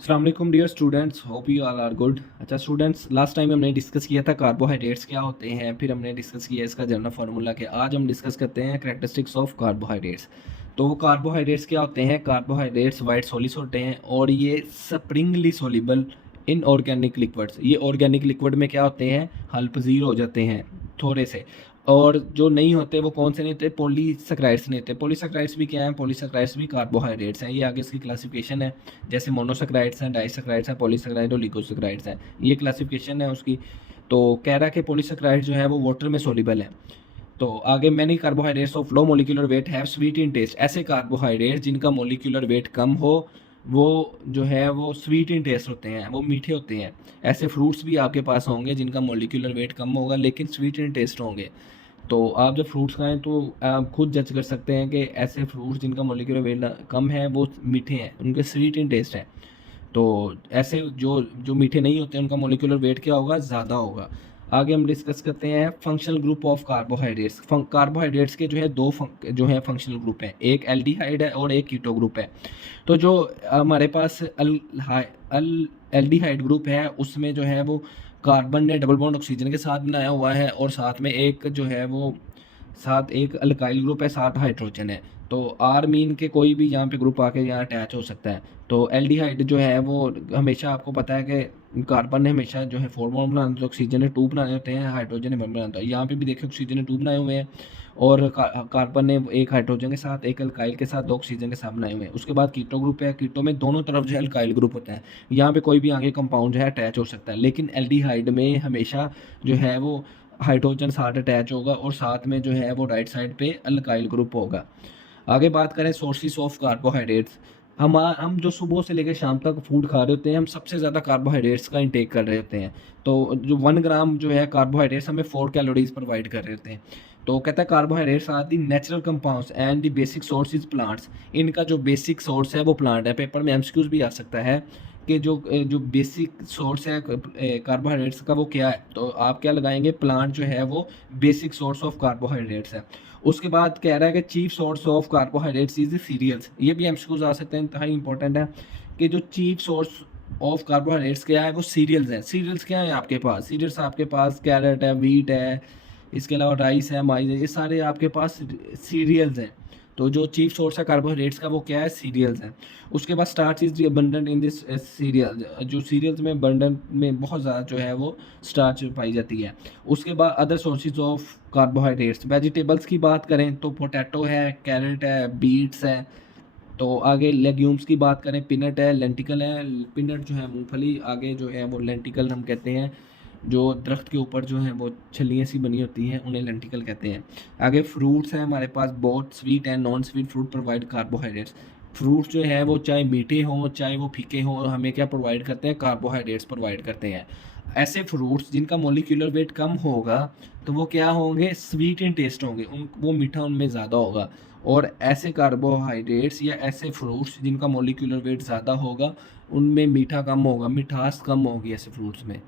अस्सलाम वालेकुम dear students, hope you all are good. अच्छा स्टूडेंट्स, लास्ट टाइम हमने डिस्कस किया था कार्बोहाइड्रेट्स क्या होते हैं, फिर हमने डिस्कस किया इसका जनरल फार्मूला के। आज हम डिस्कस करते हैं कैरेक्टरिस्टिक्स ऑफ कार्बोहाइड्रेट्स। तो कार्बोहाइड्रेट्स क्या होते हैं? कार्बोहाइड्रेट्स वाइट सॉलिड्स होते हैं और ये Sprüngli soluble in organic liquids. ये ऑर्गेनिक लिक्विड में क्या होते हैं? हल्पजीर हो जाते हैं थोड़े से। और जो नहीं होते वो कौन से नहीं होते? पॉलीसेकेराइड्स नहीं होते। पॉलीसेकेराइड्स भी क्या है? पॉलीसेकेराइड्स भी कार्बोहाइड्रेट्स हैं। ये आगे इसकी क्लासिफिकेशन है, जैसे मोनोसेकेराइड्स हैं, डाइसेकेराइड्स हैं, पॉलीसेकेराइड और लिपोसेकेराइड्स हैं। ये क्लासिफिकेशन है उसकी। तो कह रहा है कि पॉलीसेकेराइड जो है वो वाटर में सोल्यूबल है। तो आगे many carbohydrates of low molecular weight have sweet in taste. ऐसे कार्बोहाइड्रेट्स जिनका मोलिकुलर वेट कम हो, वो जो है वो स्वीट इन टेस्ट होते हैं, वो मीठे होते हैं। ऐसे फ्रूट्स भी आपके पास होंगे जिनका मोलिकुलर वेट कम होगा लेकिन स्वीट इन टेस्ट होंगे। तो आप जब फ्रूट्स खाएं तो आप खुद जज कर सकते हैं कि ऐसे फ्रूट्स जिनका मोलिकुलर वेट कम है वो मीठे हैं, उनके स्वीट इन टेस्ट हैं। तो ऐसे जो जो मीठे नहीं होते उनका मोलिकुलर वेट क्या होगा? ज़्यादा होगा। आगे हम डिस्कस करते हैं functional group of carbohydrates. Carbohydrates के जो है जो है फंक्शनल ग्रुप हैं, एक एल्डिहाइड है और एक कीटो ग्रुप है। तो जो हमारे पास अल एल्डिहाइड ग्रुप है उसमें जो है वो कार्बन ने डबल बॉन्ड ऑक्सीजन के साथ बनाया हुआ है और साथ में एक जो है वो साथ एक अल्काइल ग्रुप है, साथ हाइड्रोजन है। तो आर मीन के कोई भी यहाँ पे ग्रुप आके यहाँ अटैच हो सकता है। तो एल्डिहाइड जो है वो हमेशा आपको पता है कि कार्बन ने हमेशा जो है 4 बॉन्ड बनाने होते हैं, ऑक्सीजन ने 2 बनाने होते हैं, हाइड्रोजन ने 1 बनाना होता है। यहाँ पे भी देखिए ऑक्सीजन ने 2 बनाए हुए हैं और कार्बन ने एक हाइड्रोजन के साथ, एक अल्काइल के साथ, 2 ऑक्सीजन के साथ बनाए हुए हैं। उसके बाद कीटो ग्रुप है। कीटो में दोनों तरफ जो है अल्काइल ग्रुप होता है। यहाँ पे कोई भी आगे कंपाउंड जो है अटैच हो सकता है, लेकिन एल्डिहाइड में हमेशा जो है वो हाइड्रोजन साथ अटैच होगा और साथ में जो है वो राइट साइड पे अल्काइल ग्रुप होगा। आगे बात करें सोर्सेस ऑफ कार्बोहाइड्रेट्स। हम जो सुबह से लेकर शाम तक फूड खा रहे होते हैं, हम सबसे ज़्यादा कार्बोहाइड्रेट्स का इंटेक कर रहे होते हैं। तो जो 1 ग्राम जो है कार्बोहाइड्रेट्स हमें 4 कैलोरीज प्रोवाइड कर रहे होते हैं। तो कहता है carbohydrates are the natural compounds and the basic source is plants. इनका जो बेसिक सोर्स है वो प्लांट है। पेपर में एमसीक्यूज भी आ सकता है कि जो बेसिक सोर्स है कार्बोहाइड्रेट्स का वो क्या है। तो आप क्या लगाएंगे? प्लांट जो है वो बेसिक सोर्स ऑफ कार्बोहाइड्रेट्स है। उसके बाद कह रहा है कि chief source of carbohydrates is cereals. ये भी एमसीक्यूज आ सकते हैं, इंतहाई इंपॉर्टेंट है कि जो चीफ सोर्स ऑफ कार्बोहाइड्रेट्स क्या है वो सीरियल्स हैं। सीरियल्स क्या है आपके पास? सीरियल्स आपके पास कैरेट है, वीट है, इसके अलावा राइस है, माइज है, ये सारे आपके पास सीरियल्स हैं। तो जो चीफ सोर्स है कार्बोहाइड्रेट्स का वो क्या है? सीरियल्स हैं। उसके बाद starch is abundant in this serial. जो सीरियल्स में अबंडेंट में बहुत ज़्यादा जो है वो स्टार्च पाई जाती है। उसके बाद other sources of carbohydrates, vegetables की बात करें तो पोटैटो है, कैरेट है, बीट्स है। तो आगे लेग्यूम्स की बात करें, पिनट है, लेंटिकल है। पिनट जो है मूंगफली, आगे जो है वो लेंटिकल हम कहते हैं। जो दरख्त के ऊपर जो है वो छलियाँ सी बनी होती हैं उन्हें लेंटिकल कहते हैं। आगे फ्रूट्स हैं हमारे पास, बहुत sweet and non sweet fruit provide carbohydrates. Fruits जो है वो चाहे मीठे हों चाहे वो फीके हों, हमें क्या प्रोवाइड करते हैं? कार्बोहाइड्रेट्स प्रोवाइड करते हैं। ऐसे फ्रूट्स जिनका मोलिकुलर वेट कम होगा तो वो क्या होंगे? स्वीट इन टेस्ट होंगे, उन वो मीठा उनमें ज़्यादा होगा। और ऐसे कार्बोहाइड्रेट्स या ऐसे फ्रूट्स जिनका मोलिकुलर वेट ज़्यादा होगा उनमें मीठा कम होगा, मिठास कम होगी ऐसे फ्रूट्स में।